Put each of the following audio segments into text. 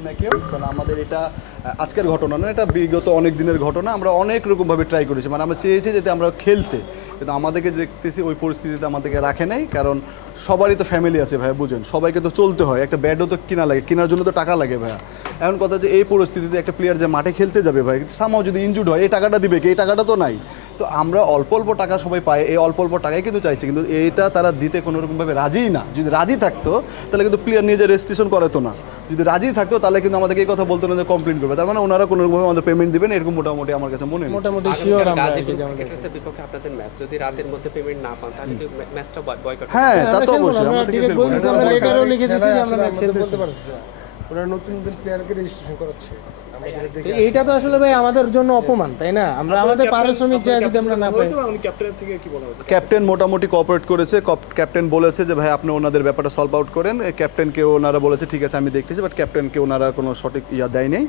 চাচ্ছি না কেউ, কারণ আমাদের এটা আজকের ঘটনা না, এটা বিগত অনেক দিনের ঘটনা, আমরা অনেক রকমভাবে ট্রাই করেছি মানে আমরা চেয়েছি যাতে আমরা খেলতে, কিন্তু আমাদেরকে দেখতেছি ওই পরিস্থিতিতে আমাদেরকে রাখে নাই, কারণ সবারই তো ফ্যামিলি আছে ভাইয়া, বুঝেন? সবাইকে তো চলতে হয়, একটা ব্যাটও তো কিনা লাগে, কেনার জন্য তো টাকা লাগে ভাইয়া। এমন কথা যে এই পরিস্থিতিতে একটা প্লেয়ার যে মাঠে খেলতে যাবে ভাই সামাও যদি ইনজুর্ড হয়, এই টাকাটা দিবে কি? এই টাকাটা তো নাই। তো আমরা অল্প অল্প টাকা সবাই পাই এই অল্প অল্প টাকাই কিন্তু চাইছি, কিন্তু এইটা তারা দিতে কোনো রকমভাবে রাজিই না। যদি রাজি থাকতো, তাহলে কিন্তু প্লেয়ার নিয়ে যে রেজিস্ট্রেশন করাতো না। যদি রাজি থাকতো তাহলে কিন্তু আমাদেরকে এই কথা বলতো না যে কমপ্লেন করবে। তার মানে ওনারা কোনো রকমভাবে আমাদের পেমেন্ট দিবেন এরকম মোটামুটি আমার কাছে মনে হয় মোটামুটি শিওর আমরা বিপক্ষে আপনাদের ম্যাচ যদি রাতের মধ্যে পেমেন্ট না পান তাহলে ম্যাচটা বয়কট হ্যাঁ তা তো অবশ্যই আমরা ডিরেক্ট আমরা লেটারও লিখে দিয়েছি যে আমরা ম্যাচ খেলতে বলতে পারছি না। ওরা নতুন নতুন প্লেয়ারকে রেজিস্ট্রেশন করাচ্ছে। তো এইটা তো আসলে ভাই আমাদের জন্য অপমান তাই না? আমরা আমাদের পারিশ্রমিক চাই যদি আমরা না পাই। ক্যাপ্টেন মোটামুটি কোঅপারেট করেছে। ক্যাপ্টেন বলেছে যে ভাই আপনি ওনাদের ব্যাপারটা সলভ আউট করেন। এ, ক্যাপ্টেনকে ওনারা বলেছে ঠিক আছে আমি দেখতেছি। বাট ক্যাপ্টেনকে ওনারা কোনো সঠিক ইয়া দেয় নেই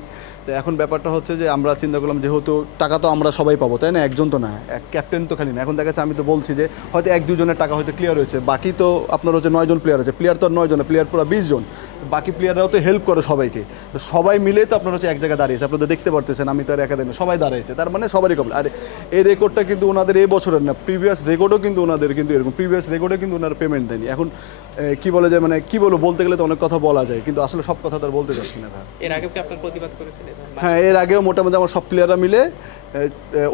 তো এখন ব্যাপারটা হচ্ছে যে আমরা চিন্তা করলাম যেহেতু টাকা তো আমরা সবাই পাবো তাই না? একজন তো না। এক ক্যাপ্টেন তো খালি না। এখন দেখা যাচ্ছে আমি তো বলছি যে হয়তো এক দুজনের টাকা হয়তো ক্লিয়ার হয়েছে। বাকি তো আপনার হচ্ছে নয়জন প্লেয়ার আছে। প্লেয়ার তো আর নয় জন প্লেয়ার পুরো বিশ জন। বাকি প্লেয়াররাও তো হেল্প করে সবাইকে। তো সবাই মিলে তো আপনার হচ্ছে এক জায়গায় দাঁড়িয়েছে। আপনারা দেখতে পারতেছেন আমি তো তার একাডেমি সবাই দাঁড়িয়েছে। তার মানে সবারই কবল আর এই রেকর্ডটা কিন্তু ওনাদের এই বছরের না প্রিভিয়াস রেকর্ডও কিন্তু ওনাদের কিন্তু এরকম প্রিভিয়াস রেকর্ডে কিন্তু ওনারা পেমেন্ট দেয়নি। এখন কি বলে যে মানে কি বলব বলতে গেলে তো অনেক কথা বলা যায় কিন্তু আসলে সব কথা তো আর বলতে চাচ্ছি না ভাই। এর আগেও কি আপনার প্রতিবাদ করেছিলেন? হ্যাঁ এর আগেও মোটামুটি আমার সব প্লেয়াররা মিলে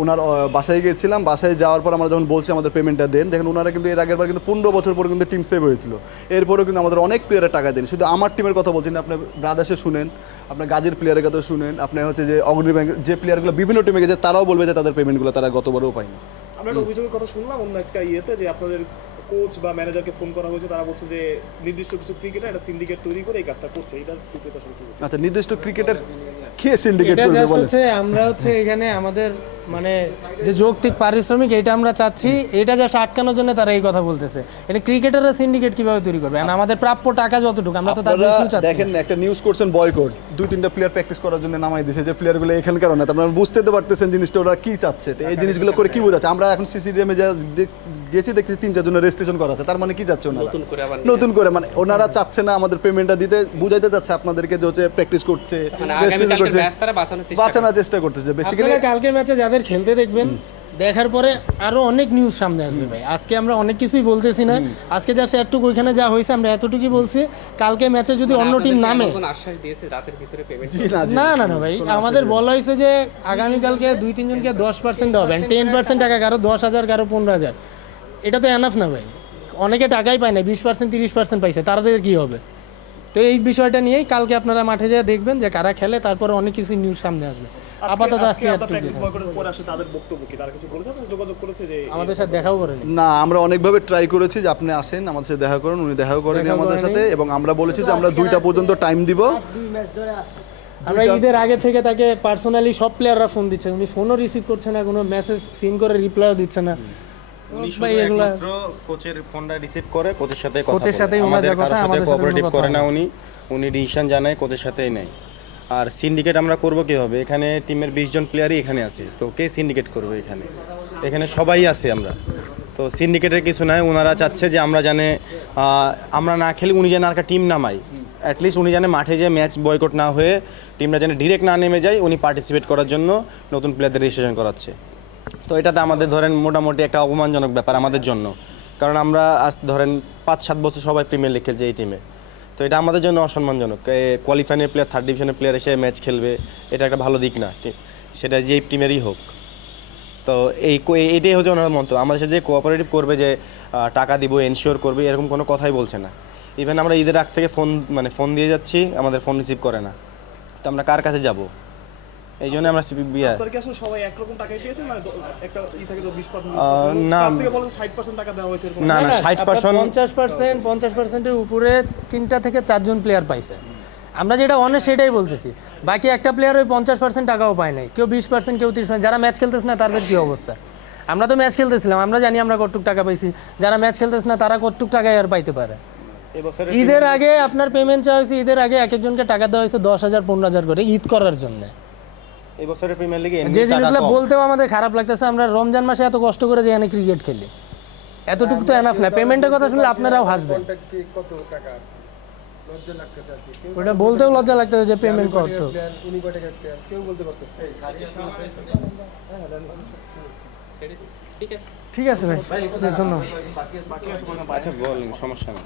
ওনার বাসায় গিয়েছিলাম, বাসায় যাওয়ার পর আমরা যখন বলছি আমাদের পেমেন্টটা দেন, দেখেন ওনারা কিন্তু এর আগের বার কিন্তু পনেরো বছর পর কিন্তু টিম সেভ হয়েছিল। এরপরেও কিন্তু আমাদের অনেক প্লেয়ারের টাকা দেন। শুধু আমার টিমের কথা বলছি না ব্রাদার্সে শুনেন, আপনার গাজীর প্লেয়ারের কথা শুনেন আপনি হচ্ছে যে অগ্নি ব্যাংক যে প্লেয়ারগুলো বিভিন্ন টিমে গেছে, তারাও বলবে যে তাদের পেমেন্টগুলো তারা গতবারও পায়নি। আমরা একটা অভিযোগের কথা শুনলাম অন্য একটা ইয়েতে যে আপনাদের কোচ বা ম্যানেজারকে ফোন করা হয়েছে তারা বলছে যে নির্দিষ্ট কিছু ক্রিকেটার একটা সিন্ডিকেট তৈরি করে এই কাজটা করছে। এটা আচ্ছা নির্দিষ্ট ক্রিকেটার কে সিন্ডিকেট এটা করবে বলে? আমরা হচ্ছে এখানে আমাদের মানে যে যৌক্তিক পারিশ্রমিক এটা আমরা চাচ্ছি এটা জাস্ট আটকানোর জন্য তারা এই কথা বলতেছে। এটা ক্রিকেটাররা সিন্ডিকেট কীভাবে তৈরি করবে? আর আমাদের প্রাপ্য টাকা যতটুকু আমরা তো তার আপনারা চাচ্ছি। দেখেন একটা নিউজ করছেন বয়কট দুই তিনটা প্লেয়ার প্র্যাকটিস করার জন্য নামাই দিয়েছে যে প্লেয়ারগুলো এখানকার না তারপরে বুঝতে তো পারতেছেন জিনিসটা ওরা কি চাচ্ছে? তো এই জিনিসগুলো করে কি বোঝাচ্ছে? আমরা এখন সিসিডিএমে যা দেখ- গেছি দেখছি তিন চারজনের রেজিস্ট্রেশন করা আছে। তার মানে কি যাচ্ছে ওনারা? নতুন করে আবার নতুন করে মানে ওনারা চাচ্ছে না আমাদের পেমেন্টটা দিতে বুঝাইতে চাচ্ছে আপনাদেরকে যে হচ্ছে প্র্যাকটিস করছে মানে বাঁচানোর চেষ্টা বাঁচানোর চেষ্টা করতেছে বেসিক্যালি আপনারা কালকের ম্যাচে যাদের খেলতে দেখবেন দেখার পরে আরও অনেক নিউজ সামনে আসবে ভাই। আজকে আমরা অনেক কিছুই বলতেছি না। আজকে জাস্ট একটুকু ওইখানে যা হয়েছে আমরা এতটুকুই বলছি। কালকে ম্যাচে যদি অন্য টিম নামে কোন আশ্বাস দিয়েছে রাতের ভিতরে পেমেন্ট জি না না না না ভাই। আমাদের বলা হয়েছে যে আগামীকালকে দুই তিনজনকে দশ পার্সেন্ট দেওয়া হবে। টেন পার্সেন্ট টাকা কারও দশ হাজার কারও পনেরো হাজার। এটা তো এনাফ না ভাই। অনেকে টাকাই পায় না বিশ পার্সেন্ট তিরিশ পার্সেন্ট পাইছে। তাদের কি হবে? তো এই বিষয়টা নিয়েই কালকে আপনারা মাঠে যেয়ে দেখবেন যে কারা খেলে তারপরে অনেক কিছু নিউজ সামনে আসবে। আপাতত আজকে আমাদের সাথে দেখাও করেনি। না আমরা অনেকভাবে ট্রাই করেছি যে আপনি আসেন আমাদের সাথে দেখা করুন উনি দেখাও করেনি আমাদের সাথে এবং আমরা বলেছি যে আমরা দুইটা পর্যন্ত টাইম দিব। আমরা ঈদের আগে থেকে তাকে পার্সোনালি সব প্লেয়াররা ফোন দিচ্ছে। উনি ফোনও রিসিভ করছে না কোনো মেসেজ সিন করে রিপ্লাইও দিচ্ছে না। কোচের ফোনটা রিসিভ করে কোচের সাথে কথা কোচের। আমাদের কথা, সাথে আমাদের কোঅপারেটিভ করে না না। উনি। উনি ডিসিশন জানায় কোচের সাথেই নেয়। আর সিন্ডিকেট আমরা করব কীভাবে? এখানে টিমের বিশ জন প্লেয়ারই এখানে আছে। তো কে সিন্ডিকেট করবে এখানে? এখানে সবাই আছে আমরা। তো সিন্ডিকেটের কিছু নাই ওনারা চাচ্ছে যে আমরা জানে আমরা না খেলে উনি যেন আর একটা টিম নামাই। অ্যাটলিস্ট উনি জানে মাঠে যে ম্যাচ বয়কট না হয়ে টিমটা যেন ডিরেক্ট না নেমে যায়, উনি পার্টিসিপেট করার জন্য নতুন প্লেয়ারদের রেজিস্ট্রেশন করাচ্ছে। তো এটাতে আমাদের ধরেন মোটামুটি একটা অপমানজনক ব্যাপার আমাদের জন্য। কারণ আমরা আজ ধরেন পাঁচ সাত বছর সবাই প্রিমিয়ার লিগ খেলছে এই টিমে তো এটা আমাদের জন্য অসম্মানজনক। কোয়ালিফাইনের প্লেয়ার থার্ড ডিভিশনের প্লেয়ার এসে ম্যাচ খেলবে, এটা একটা ভালো দিক না। সেটা যে টিমেরই হোক। তো এই এটাই হচ্ছে ওনার মন্তব্য আমাদের সাথে যে কোঅপারেটিভ করবে, যে টাকা দিব এনশিওর করবে, এরকম কোনো কথাই বলছে না। ইভেন আমরা ঈদের আগ থেকে ফোন মানে ফোন দিয়ে যাচ্ছি, আমাদের ফোন রিসিভ করে না। তো আমরা কার কাছে যাব? এই জন্য আমরা সিপি বিয়া আপনারা কি আসলে সবাই একরকম টাকাই পেয়েছেন? মানে একটা ই থেকে তো বিশ পার্সেন্ট আহ, না। থেকে বলে ষাট পার্সেন্ট টাকা দেওয়া হয়েছে এরকম। না না ষাট পার্সেন্ট পঞ্চাশ পার্সেন্ট পঞ্চাশ পার্সেন্টের উপরে তিনটা থেকে চারজন প্লেয়ার পাইছে। আমরা যেটা অনেক সেটাই বলতেছি। বাকি একটা প্লেয়ার ওই পঞ্চাশ পার্সেন্ট টাকাও পায় নাই। কেউ বিশ পার্সেন্ট কেউ তিরিশ যারা ম্যাচ খেলতেছে না তাদের কি অবস্থা? আমরা তো ম্যাচ খেলতেছিলাম আমরা জানি আমরা কতটুক টাকা পাইছি। যারা ম্যাচ খেলতেছে না তারা কতটুক টাকায় আর পাইতে পারে। ঈদের আগে আপনার পেমেন্ট চাওয়া হয়েছে ঈদের আগে এক একজনকে টাকা দেওয়া হয়েছে দশ হাজার পনেরো হাজার করে ঈদ করার জন্য। এবছরের প্রিমিয়ার লিগে যে জিনিসগুলো বলতেও আমাদের খারাপ লাগতেছে আমরা রমজান মাসে এত কষ্ট করে যেখানে ক্রিকেট খেলি। এতটুকু তো এনাফ না পেমেন্টের কথা শুনলে আপনারাও হাসবেন। কত টাকা ওটা বলতেও লজ্জা লাগতেছে যে পেমেন্ট করতো ঠিক আছে ভাই ধন্যবাদ। আচ্ছা বল সমস্যা নেই।